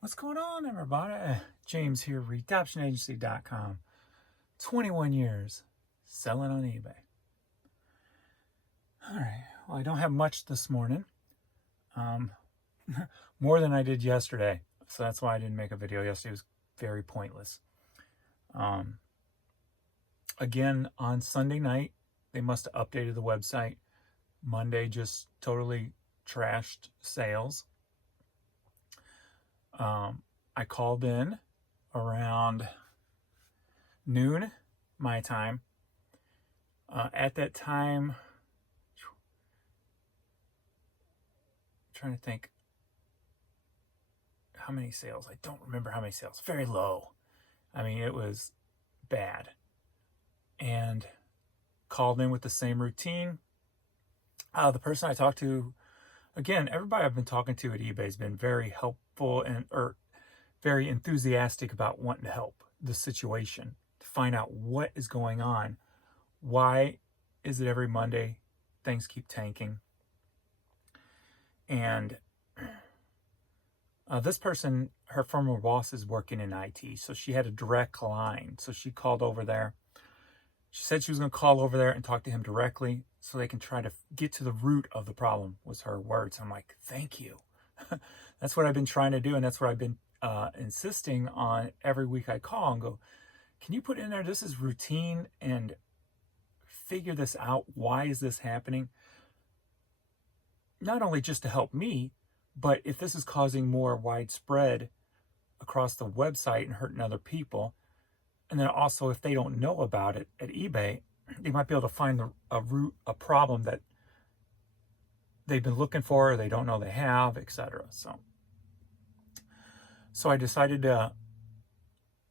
What's going on, everybody? James here, redoptionagency.com. 21 years selling on eBay. All right. Well, I don't have much this morning. More than I did yesterday. So that's why I didn't make a video yesterday. It was very pointless. Again, on Sunday night, they must have updated the website. Monday just totally trashed sales. I called in around noon my time. At that time, I'm trying to think how many sales. I don't remember how many sales. Very low. I mean, it was bad. And called in with the same routine. The person I talked to, again, everybody I've been talking to at eBay has been very helpful or very enthusiastic about wanting to help the situation, to find out what is going on. Why is it every Monday things keep tanking? And this person, her former boss is working in IT, so she had a direct line. So she called over there. She said she was going to call over there and talk to him directly so they can try to get to the root of the problem, was her words. I'm like, thank you. That's what I've been trying to do, and that's what I've been insisting on every week I call and go, can you put in there, this is routine, and figure this out? Why is this happening? Not only just to help me, but if this is causing more widespread across the website and hurting other people, and then also if they don't know about it at eBay, they might be able to find a problem that they've been looking for or they don't know they have, etc. So I decided to,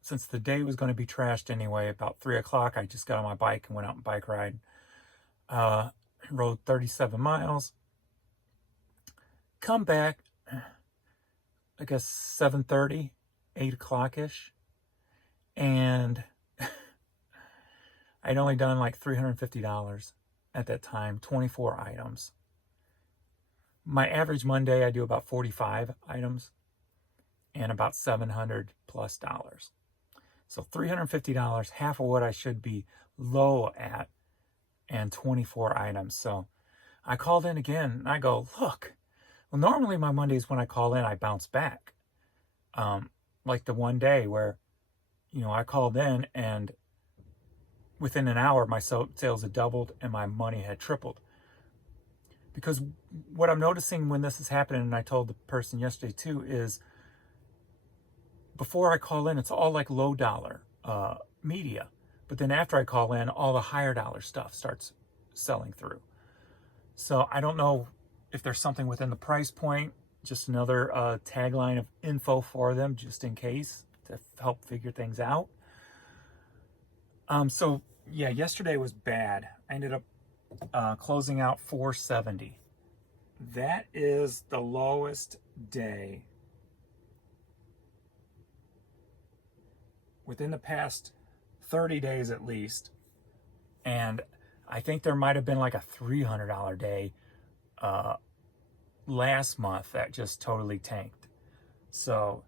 since the day was going to be trashed anyway, about 3 o'clock, I just got on my bike and went out and bike ride. Rode 37 miles. Come back, I guess 7:30, 8 o'clock-ish. And I'd only done like $350 at that time, 24 items. My average Monday, I do about 45 items and about $700 plus dollars. So $350, half of what I should be low at, and 24 items. So I called in again and I go, look, well, normally my Mondays when I call in, I bounce back. Like the one day where, I called in and within an hour, my sales had doubled and my money had tripled. Because what I'm noticing when this is happening, and I told the person yesterday too, is before I call in, it's all like low dollar media. But then after I call in, all the higher dollar stuff starts selling through. So I don't know if there's something within the price point, just another tagline of info for them, just in case, to help figure things out. So yeah, yesterday was bad. I ended up closing out 470. That is the lowest day within the past 30 days at least. And I think there might have been like a $300 day last month that just totally tanked. So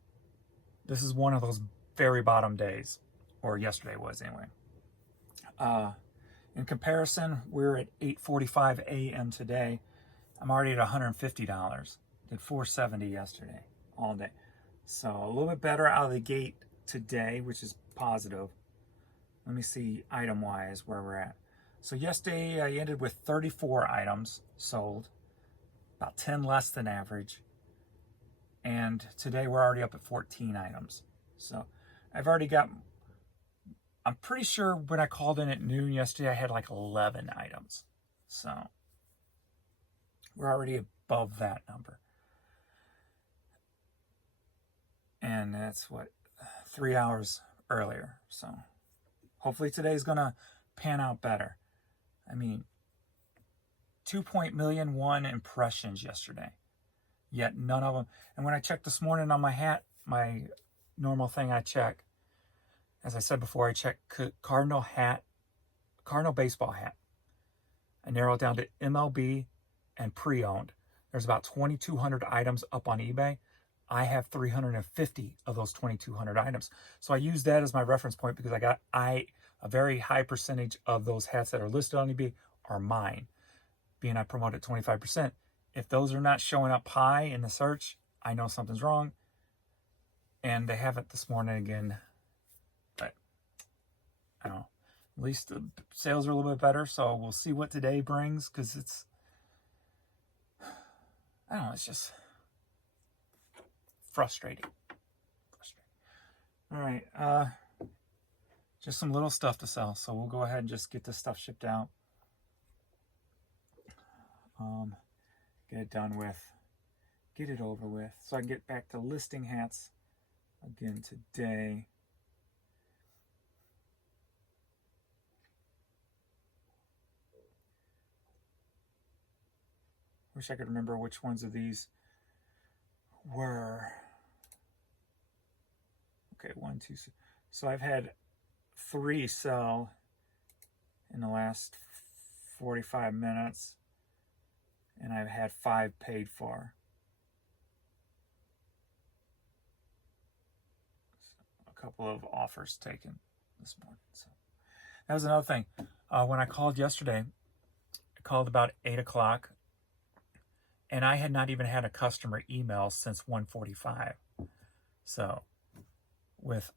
this is one of those very bottom days, or yesterday was anyway. In comparison, we're at 8:45 a.m. today. I'm already at $150. Did 470 yesterday, all day. So a little bit better out of the gate today, which is positive. Let me see item-wise where we're at. So yesterday I ended with 34 items sold, about 10 less than average. And today we're already up at 14 items. So I've already got, I'm pretty sure when I called in at noon yesterday, I had like 11 items. So we're already above that number. And that's what, 3 hours earlier. So hopefully today's gonna pan out better. I mean, 2.1 million impressions yesterday, yet none of them. And when I checked this morning on my hat, my normal thing I check, as I said before, I check Cardinal baseball hat. I narrow it down to MLB and pre-owned. There's about 2,200 items up on eBay. I have 350 of those 2,200 items. So I use that as my reference point because a very high percentage of those hats that are listed on eBay are mine. Being I promote at 25%, if those are not showing up high in the search, I know something's wrong. And they haven't this morning again. But I don't know. At least the sales are a little bit better. So we'll see what today brings, because I don't know, it's just frustrating. All right, just some little stuff to sell. So we'll go ahead and just get this stuff shipped out. Get it done with, get it over with, so I can get back to listing hats again today. Wish I could remember which ones of these were. Okay, 1, 2. So I've had 3 sell in the last 45 minutes, and I've had 5 paid for. So a couple of offers taken this morning. So that was another thing. When I called yesterday, I called about 8 o'clock, and I had not even had a customer email since 1:45. So with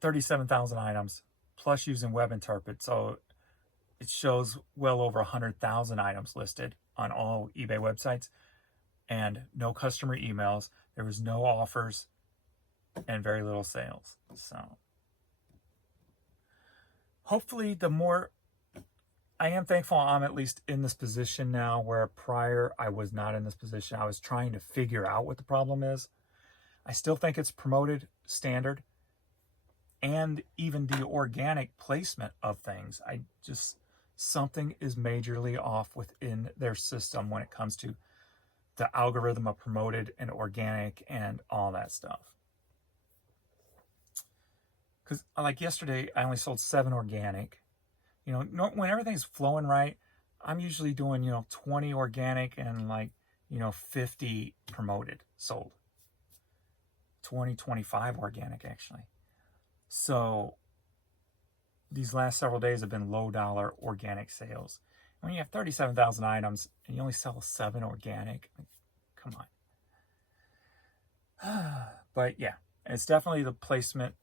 37,000 items, plus using WebInterpret, so it shows well over 100,000 items listed on all eBay websites, and no customer emails. There was no offers and very little sales. So hopefully I am thankful I'm at least in this position now, where prior I was not in this position. I was trying to figure out what the problem is. I still think it's promoted standard, and even the organic placement of things. Something is majorly off within their system when it comes to the algorithm of promoted and organic and all that stuff. Because like yesterday, I only sold 7 organic. When everything's flowing right, I'm usually doing, 20 organic and 50 promoted sold. 20, 25 organic actually. So these last several days have been low dollar organic sales. When you have 37,000 items and you only sell 7 organic, come on. But yeah, it's definitely the placement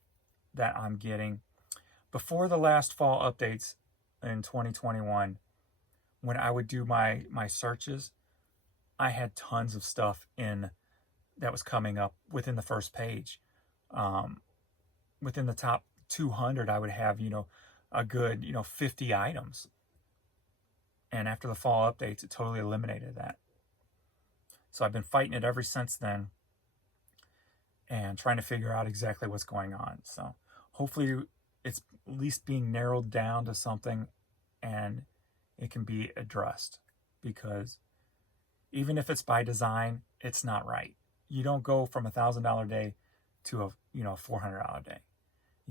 that I'm getting. Before the last fall updates in 2021, when I would do my searches, I had tons of stuff in that was coming up within the first page. Within the top 200, I would have, a good, 50 items. And after the fall updates, it totally eliminated that. So I've been fighting it ever since then and trying to figure out exactly what's going on. So hopefully it's at least being narrowed down to something and it can be addressed, because even if it's by design, it's not right. You don't go from $1,000 day to a $400 day.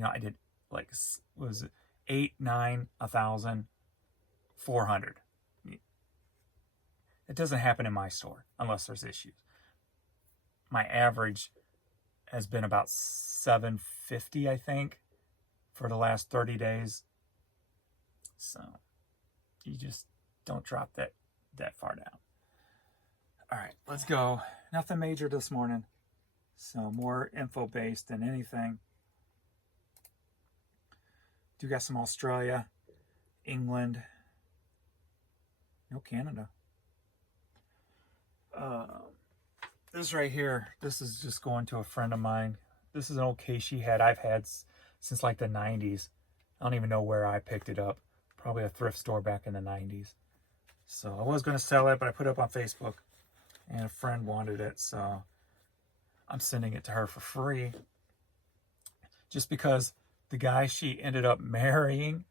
I did was it 8, 9, 1,000, 400. It doesn't happen in my store unless there's issues. My average has been about $750, I think, for the last 30 days. So you just don't drop that far down. All right, let's go. Nothing major this morning. So more info based than anything. Do got some Australia, England, no Canada. This right here, this is just going to a friend of mine. This is an old case she had. I've had since like the 90s. I don't even know where I picked it up. Probably a thrift store back in the 90s. So I was going to sell it, but I put it up on Facebook, and a friend wanted it, so I'm sending it to her for free. Just because the guy she ended up marrying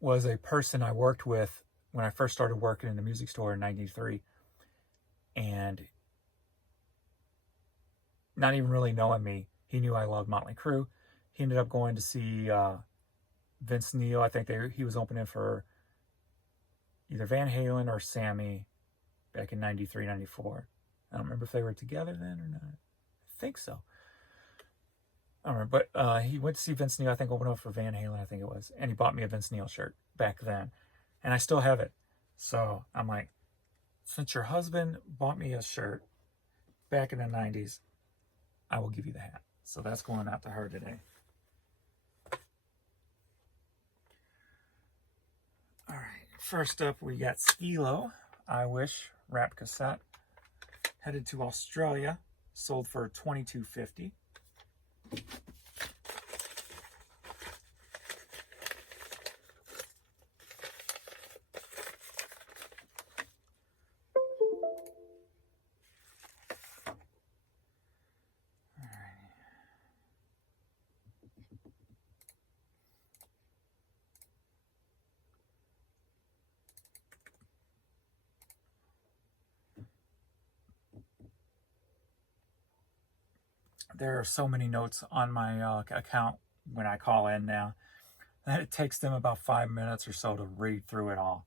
was a person I worked with when I first started working in the music store in 93. And not even really knowing me, he knew I loved Motley Crue. He ended up going to see Vince Neil. I think he was opening for either Van Halen or Sammy back in 93, 94. I don't remember if they were together then or not. I think so. I don't remember, but he went to see Vince Neil. I think opened up for Van Halen, I think it was. And he bought me a Vince Neil shirt back then. And I still have it. So I'm like, since your husband bought me a shirt back in the 90s, I will give you the hat. So that's going out to her today. All right, first up we got Skilo, I Wish, rap cassette. Headed to Australia, sold for $22.50. There are so many notes on my account when I call in now that it takes them about 5 minutes or so to read through it all.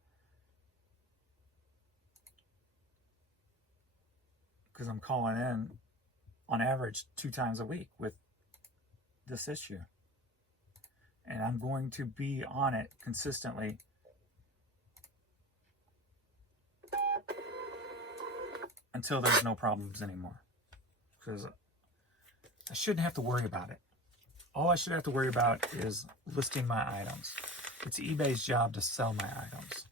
Because I'm calling in on average 2 times a week with this issue. And I'm going to be on it consistently until there's no problems anymore. Because I shouldn't have to worry about it. All I should have to worry about is listing my items. It's eBay's job to sell my items,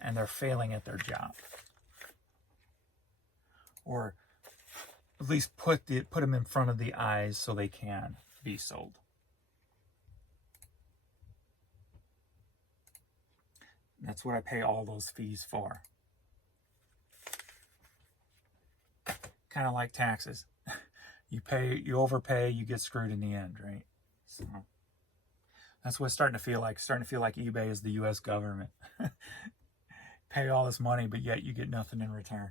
and they're failing at their job. Or at least put them in front of the eyes so they can be sold. That's what I pay all those fees for. Kind of like taxes. You overpay, you get screwed in the end, right? So that's what it's starting to feel like. It's starting to feel like eBay is the U.S. government. Pay all this money, but yet you get nothing in return.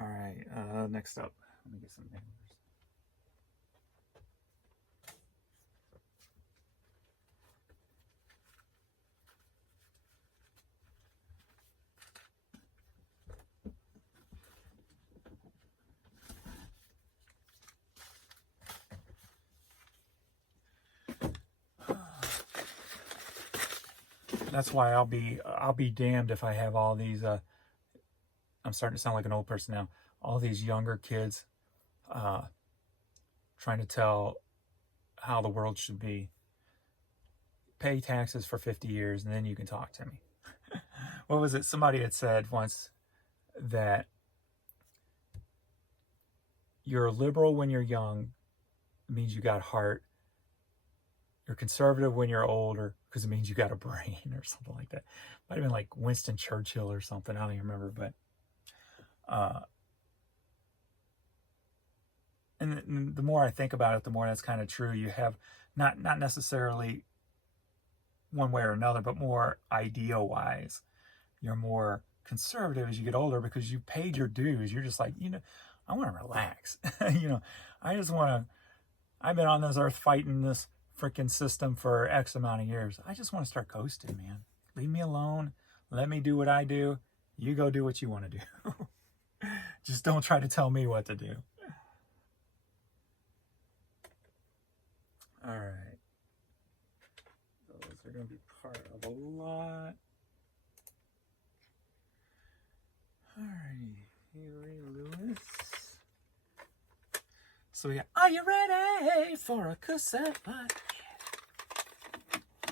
All right, next up, let me get some names. That's why I'll be damned if I have all these. I'm starting to sound like an old person now. All these younger kids trying to tell how the world should be. Pay taxes for 50 years and then you can talk to me. What was it? Somebody had said once that you're a liberal when you're young, it means you got heart. You're conservative when you're older because it means you got a brain or something like that. Might have been like Winston Churchill or something. I don't even remember, but and the more I think about it, the more that's kind of true. You have not necessarily one way or another, but more idea-wise, you're more conservative as you get older because you paid your dues. You're just like, I want to relax. I just want to. I've been on this earth fighting this freaking system for X amount of years. I just want to start coasting, man. Leave me alone. Let me do what I do. You go do what you want to do. Just don't try to tell me what to do. All right. Those are going to be part of a lot. All right. Huey Lewis. So yeah, are you ready for a cassette fight?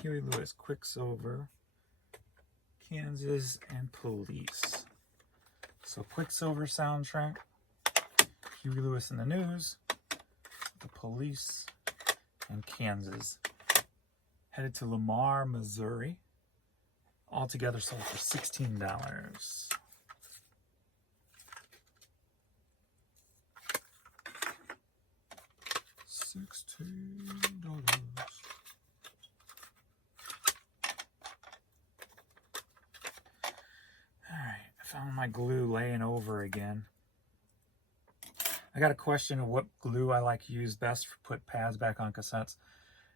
Huey Lewis, Quicksilver, Kansas, and Police. So Quicksilver soundtrack, Huey Lewis in the News, the Police, and Kansas. Headed to Lamar, Missouri. Altogether sold for $16. $16. Alright, I found my glue laying over again. I got a question of what glue I like to use best to put pads back on cassettes.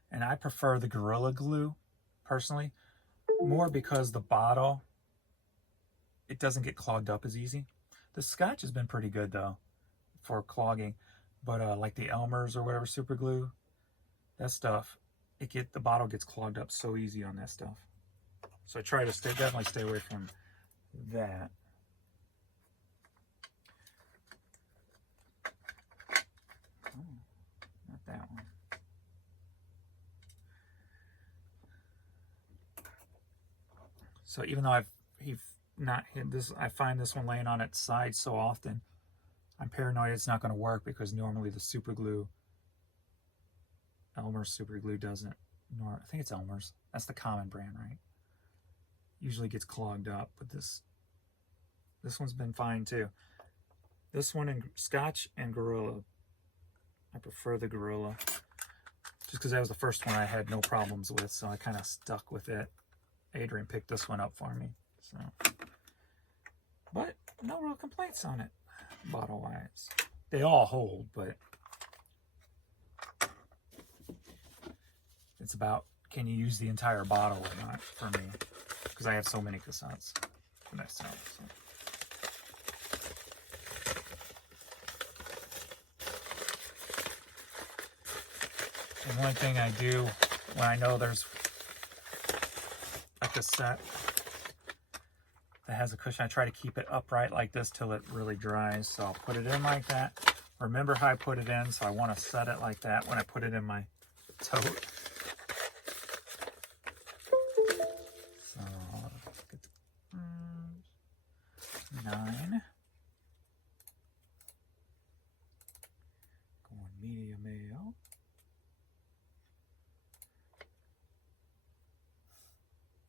And I prefer the Gorilla Glue, personally. More because the bottle, it doesn't get clogged up as easy. The Scotch has been pretty good though for clogging, but like the Elmer's or whatever super glue, that stuff, the bottle gets clogged up so easy on that stuff. So I try to definitely stay away from that. Oh, not that one. So even though he's not hit this, I find this one laying on its side so often, I'm paranoid it's not going to work, because normally the super glue, Elmer's super glue doesn't, I think it's Elmer's, that's the common brand, right? Usually gets clogged up, but this one's been fine too. This one in Scotch and Gorilla, I prefer the Gorilla, just because that was the first one I had no problems with, so I kind of stuck with it. Adrian picked this one up for me, so, but no real complaints on it, bottle wise. They all hold, but it's about, can you use the entire bottle or not for me, because I have so many cassettes myself. So. And one thing I do when I know there's a cassette that has a cushion, I try to keep it upright like this till it really dries. So I'll put it in like that. Remember how I put it in, so I want to set it like that when I put it in my tote. So let's get the 9. Going medium ale.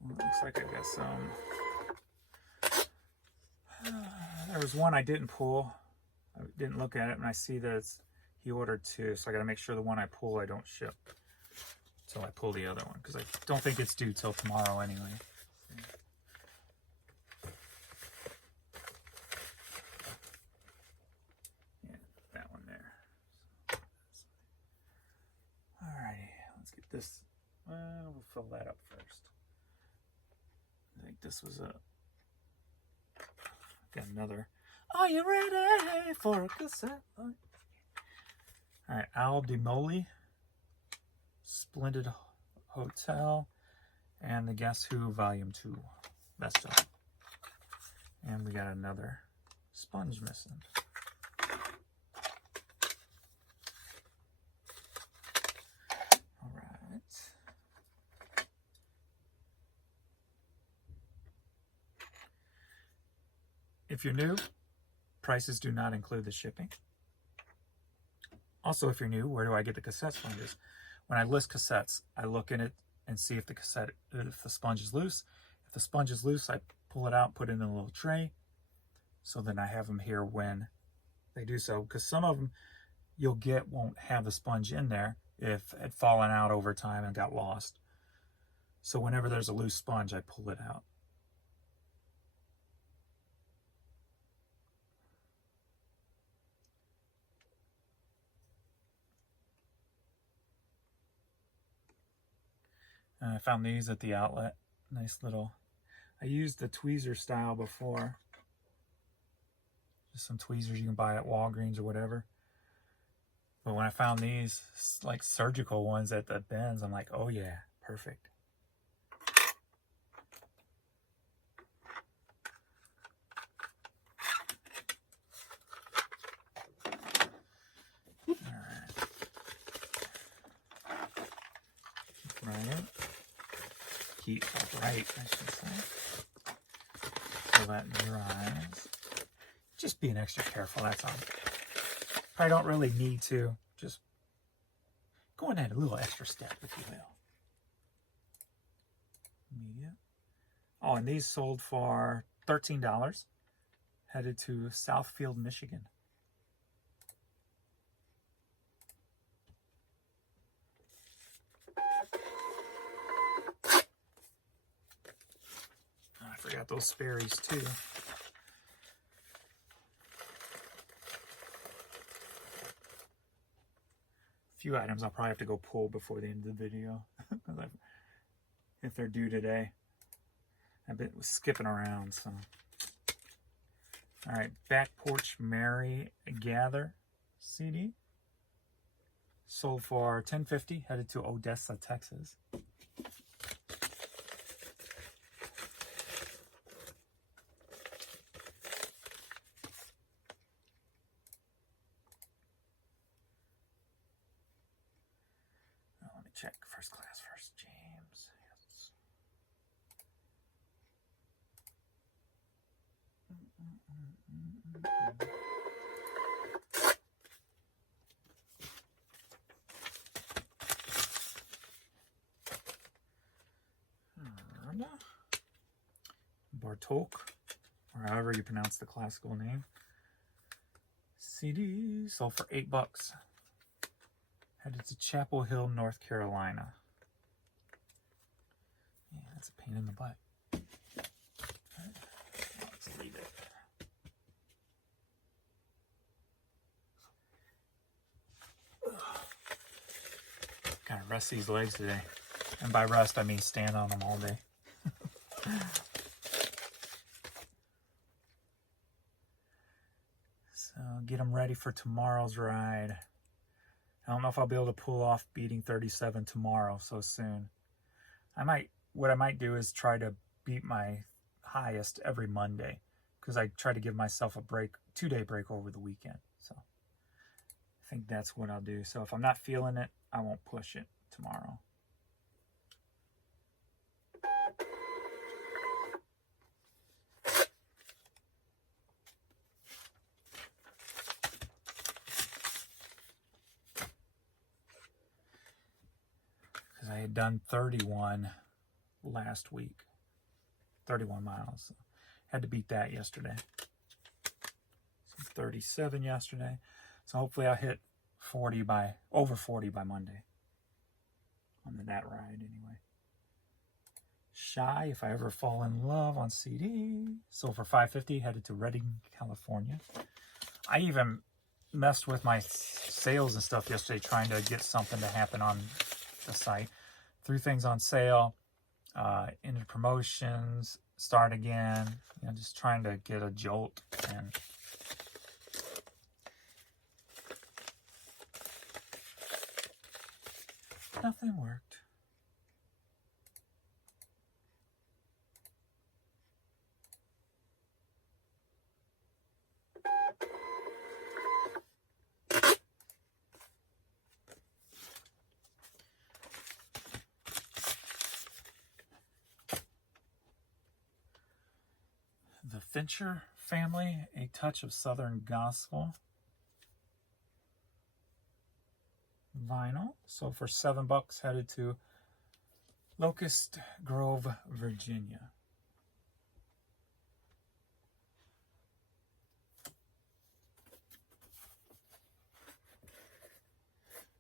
Well, it looks like I got some. There was one I didn't pull. I didn't look at it, and I see that he ordered 2, so I got to make sure the one I pull I don't ship until I pull the other one, because I don't think it's due till tomorrow anyway. Yeah, that one there. Alrighty, let's get this. We'll fill that up first. I think this was got another. Are you ready for a cassette? All right, Al Dimoli, Splendid Hotel, and the Guess Who Volume 2 best of. And we got another sponge missing. All right. If you're new, prices do not include the shipping. Also, if you're new, where do I get the cassette sponges? When I list cassettes, I look in it and see if the sponge is loose. If the sponge is loose, I pull it out, put it in a little tray, so then I have them here when they do so. Because some of them you'll get won't have the sponge in there if it had fallen out over time and got lost. So whenever there's a loose sponge, I pull it out. And I found these at the outlet. Nice little, I used the tweezer style before. Just some tweezers you can buy at Walgreens or whatever. But when I found these, like surgical ones at the bins, I'm like, oh yeah, perfect. All right. Keep upright, I should say. So that dries. Just being extra careful, that's all. I don't really need to. Just going at a little extra step, if you will. Media. Oh, and these sold for $13. Headed to Southfield, Michigan. I forgot those Sperry's too. Few items I'll probably have to go pull before the end of the video if they're due today. I've been skipping around, so All right, Back Porch Mary Gather CD. Sold for $10.50, headed to Odessa, Texas. Let me check first class first, James. Yes. Bartok, or however you pronounce the classical name. CD sold for $8. Headed to Chapel Hill, North Carolina. Yeah, that's a pain in the butt. Let's leave it. Gotta rest these legs today. And by rest, I mean stand on them all day. So get them ready for tomorrow's ride. I don't know if I'll be able to pull off beating 37 tomorrow so soon. What I might do is try to beat my highest every Monday, because I try to give myself a break, 2-day break over the weekend. So I think that's what I'll do. So if I'm not feeling it, I won't push it tomorrow. Because I had done 31 last week, 31 miles. So had to beat that yesterday. So 37 yesterday. So hopefully I'll hit over 40 by Monday. On that ride anyway. Shy, If I Ever Fall in Love on CD. Sold for $5.50, headed to Redding, California. I even messed with my sales and stuff yesterday, trying to get something to happen on the site. Threw things on sale, into promotions, start again, just trying to get a jolt, and nothing worked. The Fincher Family, A Touch of Southern Gospel. Vinyl. So for $7, headed to Locust Grove, Virginia.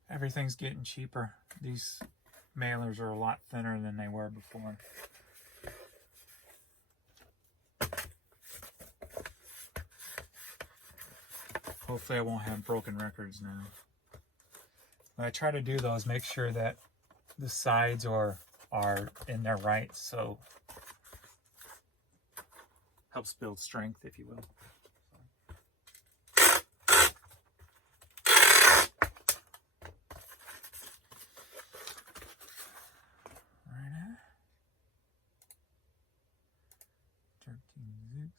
Everything's getting cheaper. These mailers are a lot thinner than they were before. Hopefully I won't have broken records now. What I try to do though is make sure that the sides are in there right, so helps build strength, if you will. Right. 13 Zooks.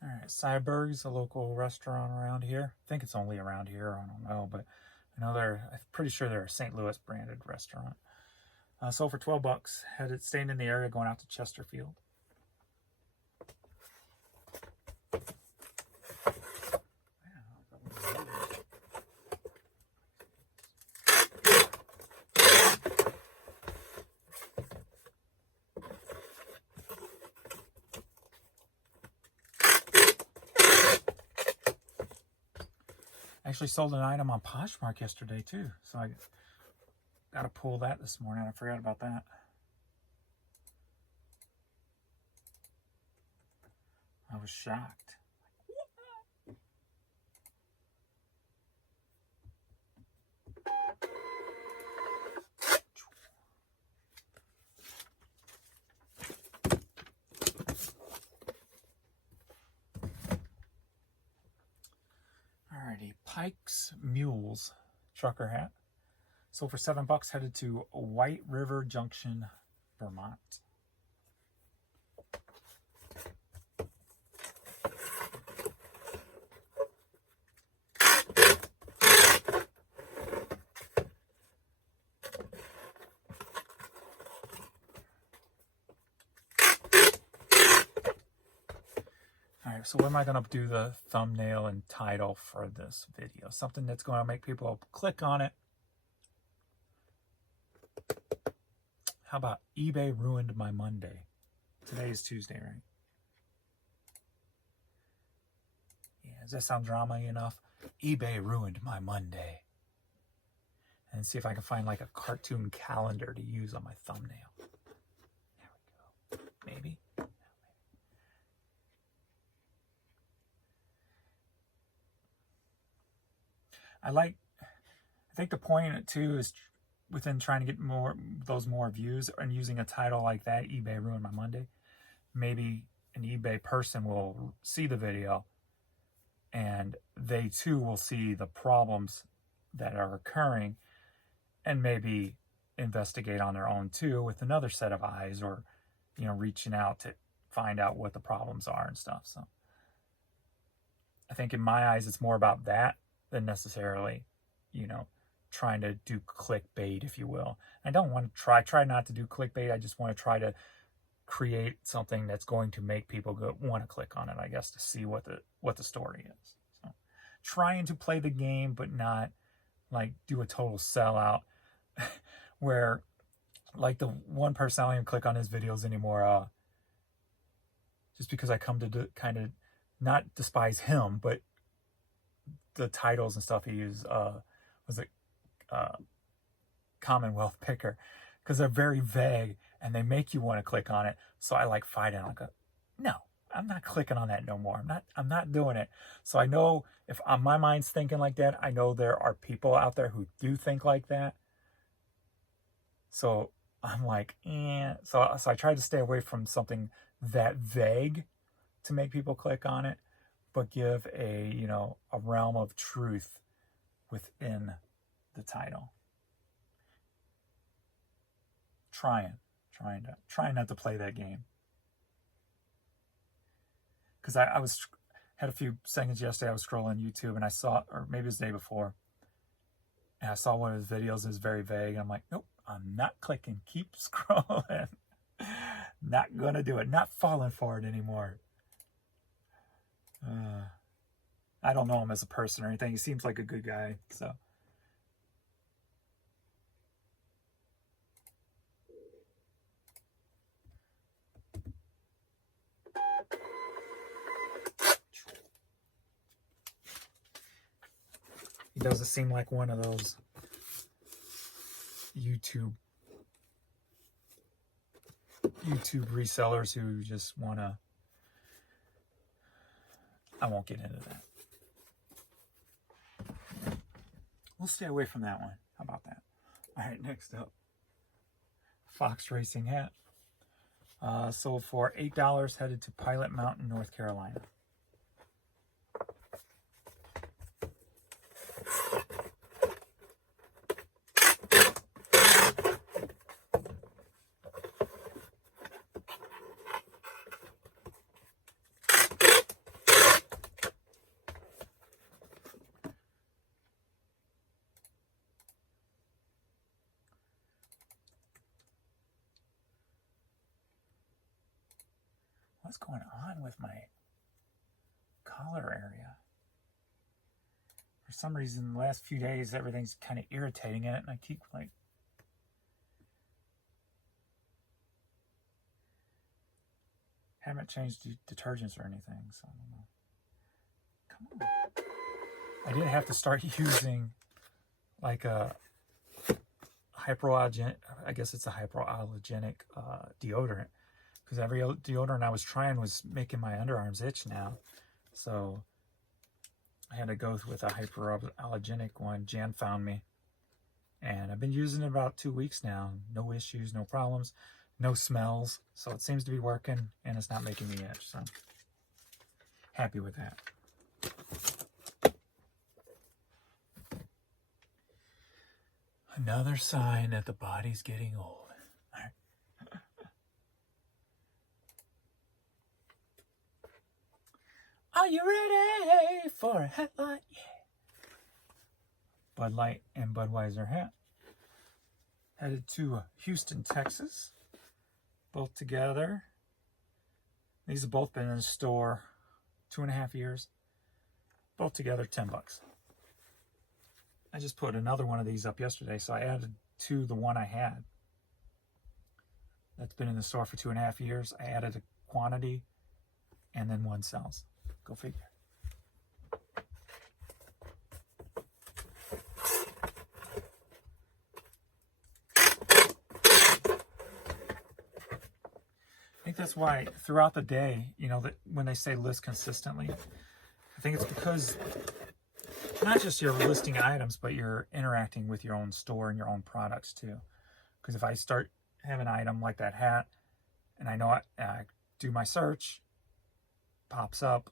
All right, Cyberg's, a local restaurant around here. I think it's only around here, I don't know, but I know I'm pretty sure they're a St. Louis branded restaurant. Sold for $12, staying in the area, going out to Chesterfield. Actually sold an item on Poshmark yesterday too. So Gotta pull that this morning. I forgot about that. I was shocked. Alrighty, Pike's Mules trucker hat. So for $7, headed to White River Junction, Vermont. Alright, so what am I going to do the thumbnail and title for this video? Something that's going to make people click on it. How about eBay ruined my Monday? Today is Tuesday, right? Yeah, does that sound drama enough? eBay ruined my Monday. And see if I can find like a cartoon calendar to use on my thumbnail. There we go. Maybe. I think the point too is within trying to get more views and using a title like that, eBay ruined my Monday. Maybe an eBay person will see the video and they too will see the problems that are occurring and maybe investigate on their own too with another set of eyes, or reaching out to find out what the problems are and stuff. So I think in my eyes it's more about that than necessarily, trying to do clickbait, if you will. I don't want to try not to do clickbait. I just want to try to create something that's going to make people want to click on it, I guess, to see what the story is. So trying to play the game, but not like do a total sellout where like the one person, I don't even click on his videos anymore, just because I come to kind of not despise him, but the titles and stuff he used, was it Commonwealth Picker, because they're very vague and they make you want to click on it. So I like fight it. I go, no, I'm not clicking on that no more. I'm not doing it. So I know if my mind's thinking like that, I know there are people out there who do think like that. So I'm like, So I try to stay away from something that vague to make people click on it, but give a realm of truth within the title. Trying not to play that game. Because I had a few seconds yesterday, I was scrolling YouTube and I saw, or maybe it was the day before, and I saw one of his videos that was very vague. I'm like, nope, I'm not clicking. Keep scrolling. Not gonna do it. Not falling for it anymore. I don't know him as a person or anything. He seems like a good guy, so. He doesn't seem like one of those YouTube resellers who just want to. I won't get into that. We'll stay away from that one. How about that? All right, next up, Fox Racing hat. Sold for $8, headed to Pilot Mountain, North Carolina. What's going on with my collar area? For some reason, the last few days, everything's kind of irritating it, and I keep like... Haven't changed detergents or anything, so I don't know. Come on. I did have to start using like a hypoallergenic, I guess it's a hypoallergenic deodorant, because every deodorant I was trying was making my underarms itch now. So I had to go with a hypoallergenic one. Jan found me, and I've been using it about 2 weeks now. No issues, no problems, no smells. So it seems to be working, and it's not making me itch. So happy with that. Another sign that the body's getting old. Are you ready for a hat light? Yeah. Bud Light and Budweiser hat. Headed to Houston, Texas. Both together. These have both been in the store 2.5 years. Both together, $10. I just put another one of these up yesterday, so I added to the one I had. That's been in the store for 2.5 years. I added a quantity, and then one sells. Go figure. I think that's why throughout the day, you know, that when they say list consistently, I think it's because not just you're listing items, but you're interacting with your own store and your own products too. Because if I start having an item like that hat, and I know I do my search, pops up,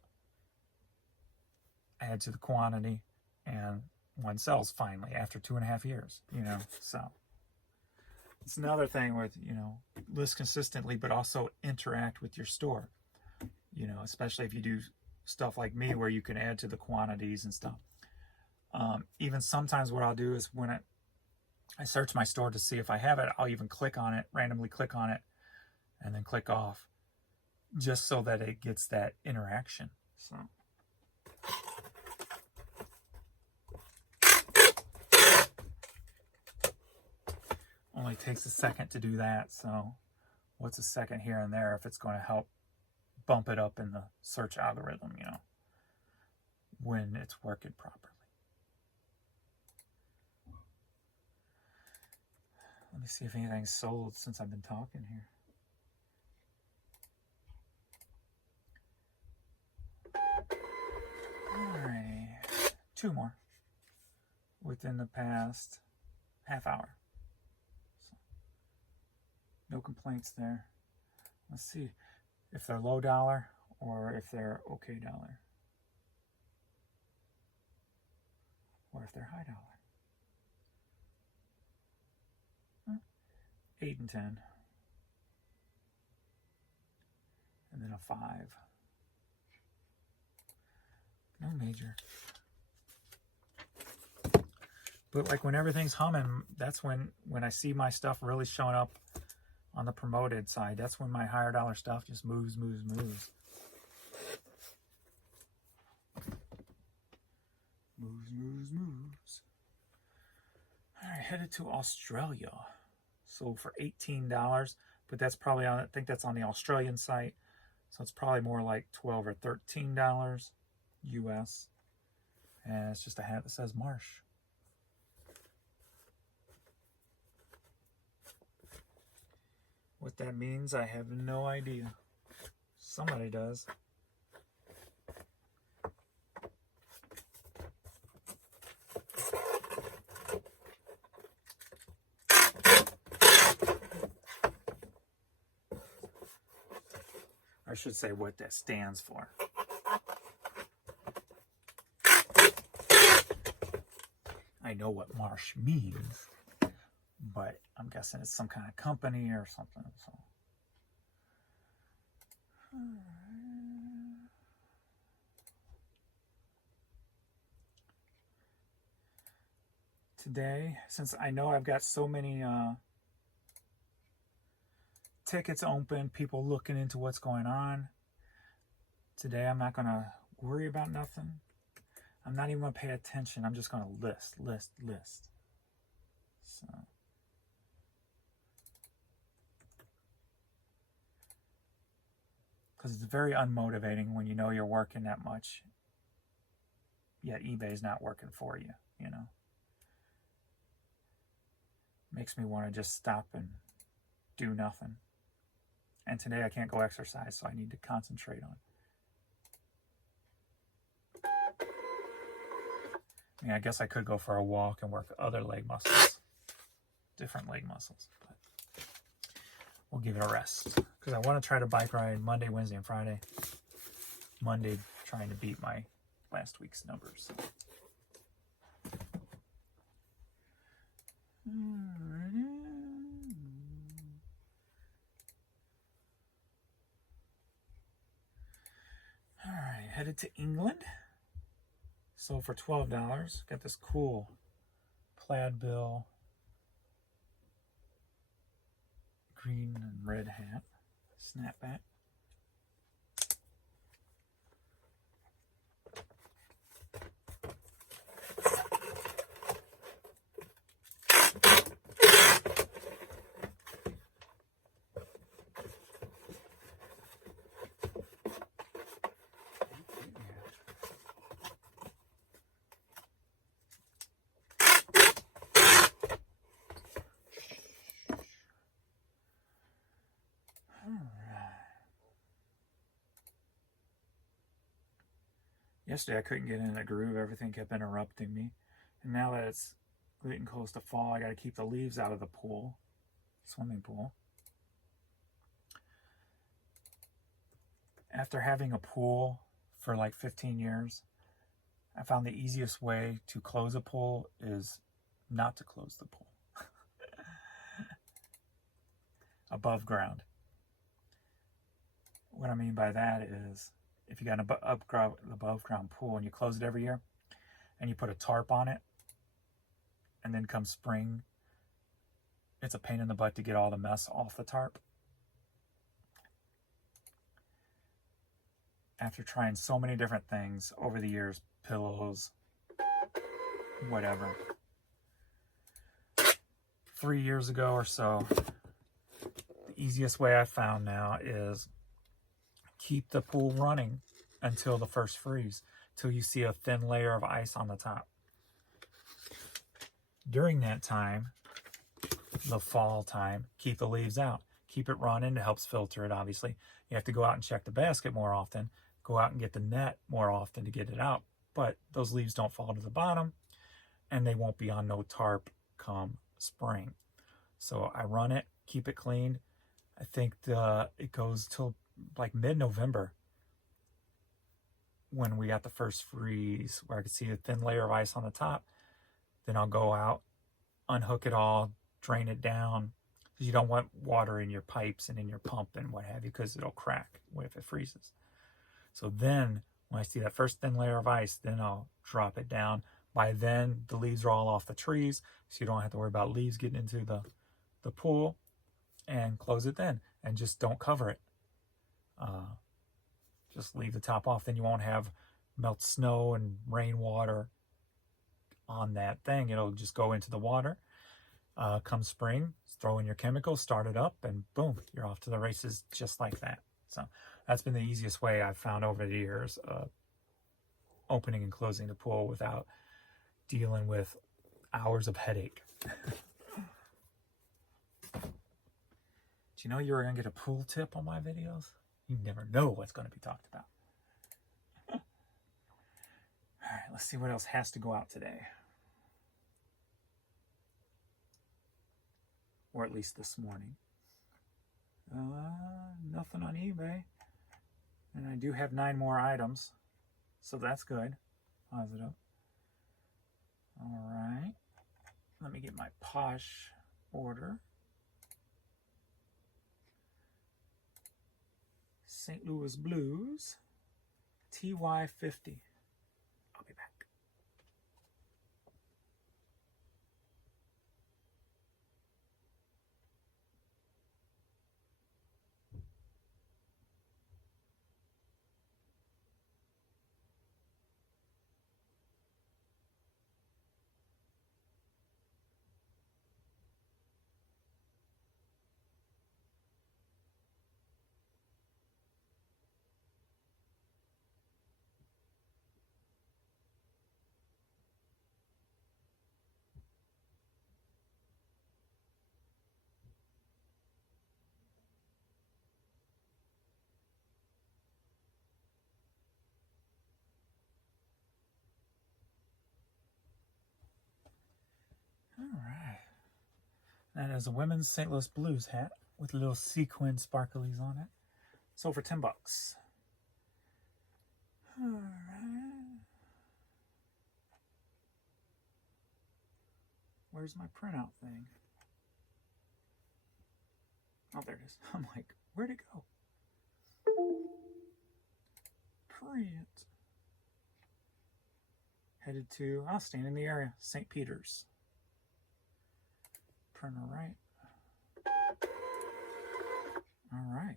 add to the quantity, and one sells finally after 2.5 years, you know. So it's another thing with, you know, list consistently, but also interact with your store, you know, especially if you do stuff like me where you can add to the quantities and stuff. Even sometimes what I'll do is when I search my store to see if I have it, I'll even click on it, randomly click on it, and then click off, just so that it gets that interaction. So only takes a second to do that, so what's a second here and there if it's going to help bump it up in the search algorithm, you know, when it's working properly. Let me see if anything's sold since I've been talking here. Alright, 2 more within the past half hour. So, no complaints there. Let's see if they're low dollar or if they're okay dollar. Or if they're high dollar. 8 and 10. And then a 5. No major. But like when everything's humming, that's when I see my stuff really showing up on the promoted side. That's when my higher dollar stuff just moves. Moves. All right, headed to Australia. So for $18, but that's probably on, I think that's on the Australian site. So it's probably more like $12 or $13 US. And it's just a hat that says Marsh. What that means, I have no idea. Somebody does. I should say what that stands for. I know what Marsh means, but I'm guessing it's some kind of company or something. So. Today, since I know I've got so many tickets open, people looking into what's going on, today I'm not going to worry about nothing. I'm not even going to pay attention. I'm just going to list. So. Because it's very unmotivating when you know you're working that much, yet eBay's not working for you, you know. makes me want to just stop and do nothing. And today I can't go exercise, so I need to concentrate on. I mean, I guess I could go for a walk and work other leg muscles, different leg muscles, but we'll give it a rest. Because I want to try to bike ride Monday, Wednesday, and Friday. Monday, trying to beat my last week's numbers. Alright, headed to England. So for $12, got this cool plaid bill, green and red hat, snapback. Yesterday I couldn't get in a groove. Everything kept interrupting me. And now that it's getting close to fall, I got to keep the leaves out of the pool, swimming pool. After having a pool for like 15 years, I found the easiest way to close a pool is not to close the pool. Above ground. What I mean by that is, if you got an above ground pool and you close it every year and you put a tarp on it, and then come spring, it's a pain in the butt to get all the mess off the tarp. After trying so many different things over the years, pillows, whatever, 3 years ago or so, the easiest way I found now is keep the pool running until the first freeze, till you see a thin layer of ice on the top. During that time, the fall time, keep the leaves out. Keep it running. It helps filter it, obviously. You have to go out and check the basket more often. Go out and get the net more often to get it out. But those leaves don't fall to the bottom, and they won't be on no tarp come spring. So I run it, keep it clean. I think it goes till like mid-November when we got the first freeze, where I could see a thin layer of ice on the top. Then I'll go out, unhook it all, drain it down, because you don't want water in your pipes and in your pump and what have you, because it'll crack if it freezes. So then when I see that first thin layer of ice, then I'll drop it down. By then the leaves are all off the trees, so you don't have to worry about leaves getting into the pool, and close it then, and just don't cover it. Just leave the top off. Then you won't have melt snow and rainwater on that thing. It'll just go into the water. Come spring, throw in your chemicals, start it up, and boom, you're off to the races just like that. So that's been the easiest way I've found over the years, opening and closing the pool without dealing with hours of headache. Do you know you're going to get a pool tip on my videos? You never know what's going to be talked about. All right, let's see what else has to go out today. Or at least this morning. Nothing on eBay. And I do have 9 more items, so that's good. Positive. All right. Let me get my Posh order. St. Louis Blues, TY50. I'll be back. That is a women's St. Louis Blues hat with little sequin sparklies on it. Sold for $10. All right. Where's my printout thing? Oh, there it is. I'm like, where'd it go? Print. Headed to, I'll stand in the area, St. Peter's. Printer right. All right.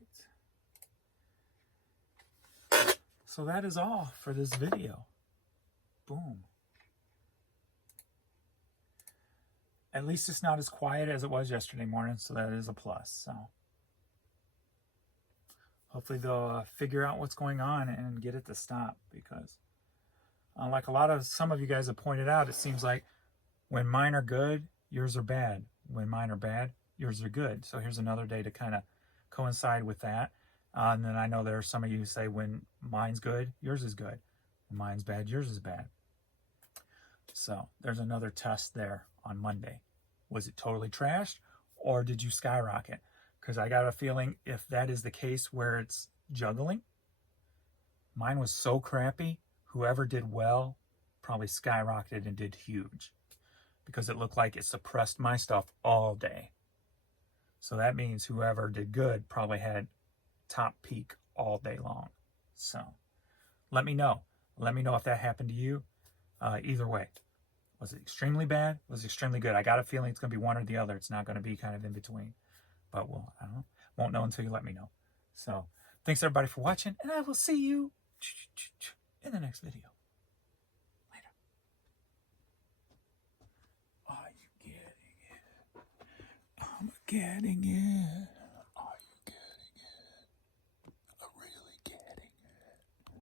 So that is all for this video. Boom. At least it's not as quiet as it was yesterday morning, so that is a plus. So hopefully they'll figure out what's going on and get it to stop, because like some of you guys have pointed out, it seems like when mine are good, yours are bad. When mine are bad, yours are good. So here's another day to kind of coincide with that. And then I know there are some of you who say when mine's good, yours is good. When mine's bad, yours is bad. So there's another test there on Monday. Was it totally trashed, or did you skyrocket? Because I got a feeling if that is the case where it's juggling, mine was so crappy, whoever did well probably skyrocketed and did huge, because it looked like it suppressed my stuff all day. So that means whoever did good probably had top peak all day long. So let me know. Let me know if that happened to you. Either way. Was it extremely bad? Was it extremely good? I got a feeling it's going to be one or the other. It's not going to be kind of in between. But I don't know. Won't know until you let me know. So thanks everybody for watching, and I will see you in the next video. Later. Are you getting it? I'm getting it.